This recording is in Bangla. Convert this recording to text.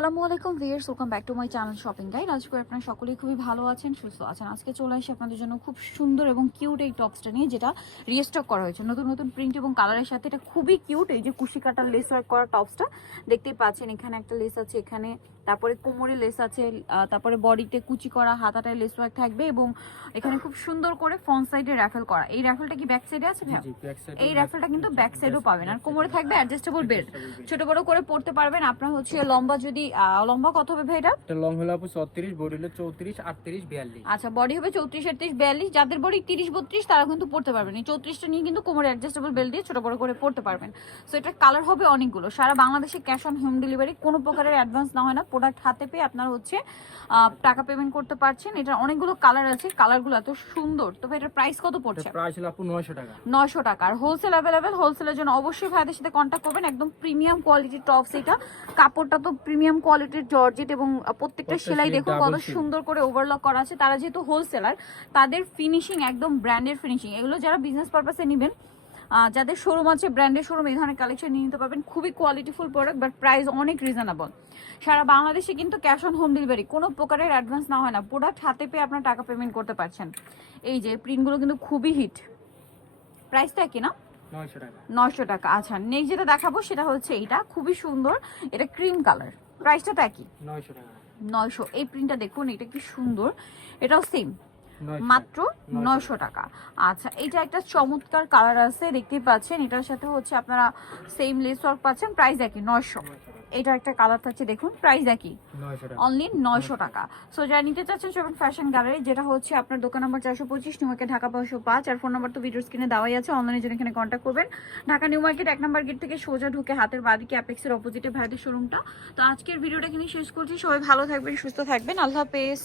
আসসালামু আলাইকুম viewers, welcome back to my channel shopping guide. আজকে আপনারা সকলেই খুবই ভালো আছেন, সুস্থ আছেন। আজকে চলে আসি আপনাদের জন্য খুব সুন্দর এবং কিউট এই টপসটা নিয়ে, যেটা রিস্টক করা হয়েছে নতুন নতুন প্রিন্ট এবং কালারের সাথে। এটা খুবই কিউট। এই যে কুশি কাটার লেস ওয়ার্ক করা টপসটা দেখতেই পাচ্ছেন, এখানে একটা লেস আছে, এখানে তারপরে কোমরে লেস আছে, তারপরে বডিতে কুচি করা, হাতাটায় লেস ওয়ার্ক থাকবে এবং এখানে খুব সুন্দর করে ফ্রন্ট সাইডে র্যাফেল করা। এই র্যাফেলটা কি ব্যাক সাইডে আছে? হ্যাঁ, এই র্যাফেলটা কিন্তু ব্যাক সাইডেও পাবেন। আর কোমরে থাকবে অ্যাডজাস্টেবল বেল্ট, ছোট বড় করে পড়তে পারবেন। আপনার হচ্ছে লম্বা, যদি লম্বা কত হবে ভাই? এটা লং হলো আপু 34, বডি হলো 34, 38, 42। আচ্ছা, বডি হবে 34, 38, 42। যাদের বডি 30, 32 তারা কিন্তু পড়তে পারবেন। এই 34টা নিয়ে কিন্তু কোমরে অ্যাডজাস্টেবল বেল্ট দিয়ে ছোট বড় করে পড়তে পারবেন। সো এটা কালার হবে অনেকগুলো। সারা বাংলাদেশে ক্যাশ অন হোম ডেলিভারি, কোনো প্রকারের অ্যাডভান্স না হয় না। প্রোডাক্ট হাতে পেয়ে আপনারা হচ্ছে টাকা পেমেন্ট করতে পারছেন। এটার অনেকগুলো কালার আছে, কালারগুলো এত সুন্দর। তবে এটার প্রাইস কত পড়ছে? প্রাইস হলো আপু 900 টাকা। 900 টাকা। আর হোলসেল অ্যাভেলেবেল। হোলসেলের জন্য অবশ্যই ভাইদের সাথে কন্ট্যাক্ট করবেন। একদম প্রিমিয়াম কোয়ালিটির টপস এটা। কাপড়টা তো প্রিমিয়াম কোয়ালিটির জর্জেট এবং প্রত্যেকটা সেলাই দেখুন কত সুন্দর করে ওভারলক করা আছে। তারা যেহেতু হোলসেলার, তাদের ফিনিশিং একদম ব্র্যান্ডের ফিনিশিং। এগুলো যারা বিজনেস পারপাসে নেবেন, যাদের শোরুম আছে, ব্র্যান্ডের শোরুম, এই ধরনের কালেকশন নিয়ে নিতে পারবেন। খুবই কোয়ালিটিফুল প্রোডাক্ট, বাট প্রাইস অনেক রিজনেবল। সারা বাংলাদেশে কিন্তু ক্যাশ অন হোম ডেলিভারি, কোনো প্রকারের অ্যাডভান্স না হয় না। প্রোডাক্ট হাতে পেয়ে আপনার টাকা পেমেন্ট করতে পারছেন। এই যে প্রিন্টগুলো কিন্তু খুবই হিট। প্রাইস তো একই না? 900 টাকা। 900 টাকা। আচ্ছা, নেক্সট যেটা দেখাবো সেটা হচ্ছে এইটা, খুবই সুন্দর। এটা ক্রিম কালার, প্রাইসটা তো একই 900 টাকা। 900। এই প্রিন্টটা দেখুন, এটা কি সুন্দর। এটাও সেম, মাত্র 900 টাকা। আচ্ছা, এটা একটা চমৎকার কালার আছে, দেখতেই পাচ্ছেন। এটার সাথে হচ্ছে আপনারা সেম লেস ওয়ার্ক পাচ্ছেন, প্রাইস একই 900। এটা একটা কালার থাকছে, দেখুন প্রাইস একই, অনলি 900 টাকা। সো যারা নিতে চাচ্ছেন শোভন ফ্যাশন গ্যালারি, যেটা হচ্ছে আপনার দোকান নম্বর 425, নিউ মার্কেট, ঢাকা 505। আর ফোন নাম্বার তো ভিডিও স্ক্রিনে দেওয়াই আছে। অনলাইনে জন্য এখানে কন্ট্যাক্ট করবেন। ঢাকা নিউ মার্কেট 1 নম্বর গেট থেকে সোজা ঢুকে হাতের বাদিকে অ্যাপেক্সের অপোজিটে ভাইদের শোরুমটা। তো আজকের ভিডিওটা এখানে শেষ করছি। সবাই ভালো থাকবেন, সুস্থ থাকবেন, আল্লাহ হাফেজ।